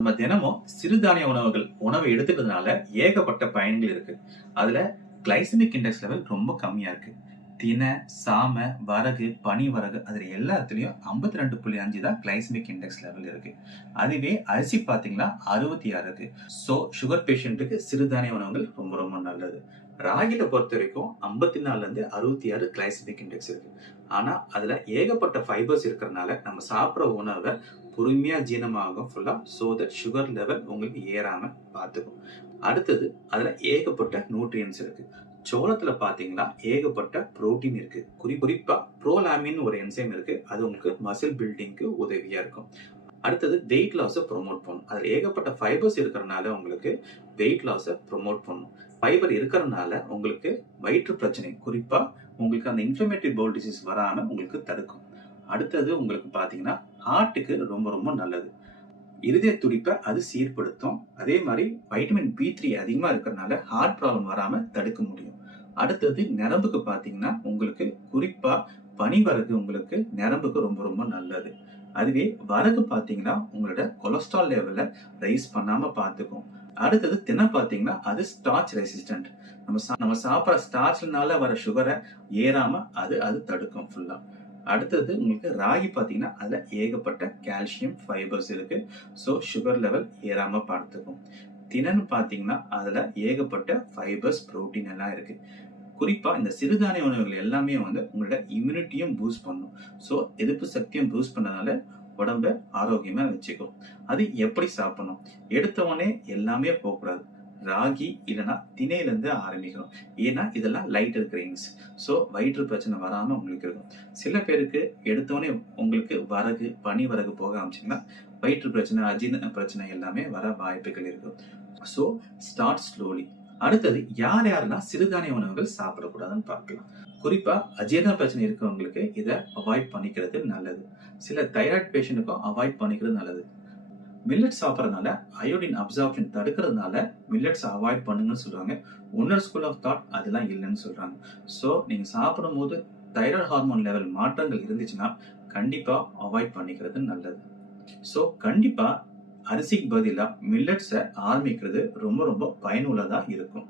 நம்ம தினமும் சிறுதானிய உணவை எடுத்துக்கிறதுனால ஏகப்பட்ட பயன்கள் இருக்கு. அதுல கிளைசெமிக் இண்டெக்ஸ் லெவல் ரொம்ப கம்மியா இருக்கு. தினை, சாம, வரகு, பனிவரகு அதுல எல்லாத்துலயும் 52.5 தான் கிளைசெமிக் இண்டெக்ஸ் லெவல் இருக்கு. அதுவே அரிசி பாத்தீங்கன்னா 66 இருக்கு. சோ சுகர் பேஷண்ட்டுக்கு சிறுதானிய உணவுகள் ரொம்ப ரொம்ப நல்லது. ராகில பொறுத்த வரைக்கும் 54ல இருந்து 66 கிளைசெமிக் இண்டெக்ஸ் இருக்கு. ஆனா அதுல ஏகப்பட்ட ஃபைபர்ஸ் இருக்கறனால நம்ம சாப்பிடுற உணவை பொறுமையா ஜீரணமாகும் ஃபுல்லா. சோ தட் சுகர் லெவல் உங்களுக்கு ஏறாம பாத்துக்கும். அடுத்தது அதுல ஏகப்பட்ட நியூட்ரியன்ஸ் இருக்கு. சோளத்துல பாத்தீங்கன்னா ஏகப்பட்ட புரோட்டீன் இருக்கு. குறிப்பா ப்ரோலாமின் ஒரு என்சைம் இருக்கு. அது உங்களுக்கு மசில் பில்டிங்க்கு உதவியா இருக்கும். அடுத்தது வெயிட் லாஸ ப்ரோமோட் பண்ணும். அதுல ஏகப்பட்ட ஃபைபர்ஸ் இருக்கறனால உங்களுக்கு வெயிட் லாஸ ப்ரோமோட் பண்ணும். ஃபைபர் இருக்கறனால உங்களுக்கு வயிற்று பிரச்சனை, குறிப்பா உங்களுக்கு அந்த இன்ஃப்ளமேட்டரி பவுல் டிசீஸ் வராம உங்களுக்கு தடுக்கும். அடுத்தது உங்களுக்கு பாத்தீங்கன்னா ஹார்ட்டுக்கு ரொம்ப ரொம்ப நல்லது. இருதய துடிப்பை அது சீர்படுத்தும். அதே மாதிரி வைட்டமின் B3 அதிகமா இருக்கறனால ஹார்ட் ப்ராப்ளம் வராம தடுக்க முடியும். அடுத்தது நரம்புக்கு பாத்தீங்கன்னா உங்களுக்கு குறிப்பா பனிவரகு உங்களுக்கு நரம்புக்கு ரொம்ப ரொம்ப நல்லது. அதுவே வரகு பாத்தீங்கன்னா உங்களோட கொலஸ்ட்ரால் லெவல ரைஸ் பண்ணாம பாத்துக்கும். அடுத்தது தினை பாத்தீங்கன்னா அது ஸ்டார்ச் ரெசிஸ்டன்ட். நம்ம சாப்பிடுற ஸ்டார்ச்னால வர சுகரை ஏறாம அது தடுக்கும் ஃபுல்லா. அடுத்தது உங்களுக்கு ராகி பாத்தீங்கன்னா அதுல ஏகப்பட்ட கால்சியம் ஃபைபர்ஸ் இருக்கு. சோ சுகர் லெவல் ஏறாம பார்த்துக்கும். தினைன்னு பாத்தீங்கன்னா அதுல ஏகப்பட்ட ஃபைபர்ஸ், புரோட்டீன் எல்லாம் இருக்கு. குறிப்பா இந்த சிறுதானிய உணவுகள் எல்லாமே உங்களோட இம்யூனிட்டியும் பூஸ்ட் பண்ணும். சோ எதிர்ப்பு சக்தியும் பூஸ்ட் பண்ணனால உடம்ப ஆரோக்கியமா வச்சுக்கும். அது எப்படி சாப்பிடணும்? எடுத்த உடனே எல்லாமே போகக்கூடாது. ராகி இல்லைன்னா திணையில இருந்து ஆரம்பிக்கணும். ஏன்னா இதெல்லாம் லைட்டர் கிரெயின்ஸ். சோ வயிற்று பிரச்சனை வராம உங்களுக்கு இருக்கும். சில பேருக்கு எடுத்தோடனே உங்களுக்கு வரகு, பனிவரகு போக ஆரம்பிச்சீங்கன்னா வயிற்று பிரச்சனை, அஜீரண பிரச்சனை எல்லாமே வர வாய்ப்புகள் இருக்கு. So start slowly. அடுத்தது யாரெல்லாம் சிறுதானிய உணவுகள் சாப்பிடக்கூடாதுன்னு பார்க்கலாம். குறிப்பா அஜீரண பிரச்சனை இருக்கவங்களுக்கு இதை அவாய்ட் பண்ணிக்கிறது நல்லது. சில தைராய்டு பேஷண்ட்டுக்கும் அவாய்ட் பண்ணிக்கிறது நல்லது. மில்லட்ஸ் சாப்பிட்றதுனால அயோடின் அப்சார்ப்ஷன் தடுக்கிறதுனால மில்லட்ஸ் அவாய்ட் பண்ணுங்கன்னு சொல்றாங்க. ஒன்னர் ஸ்கூல் ஆஃப் தாட் அதெல்லாம் இல்லைன்னு சொல்றாங்க. ஸோ நீங்க சாப்பிடும் போது தைராய்டு ஹார்மோன் லெவல் மாற்றங்கள் இருந்துச்சுன்னா கண்டிப்பா அவாய்ட் பண்ணிக்கிறது நல்லது. ஸோ கண்டிப்பா அரிசிக்கு பதிலாக மில்லட்ஸை ஆரம்பிக்கிறது ரொம்ப ரொம்ப பயனுள்ளதா இருக்கும்.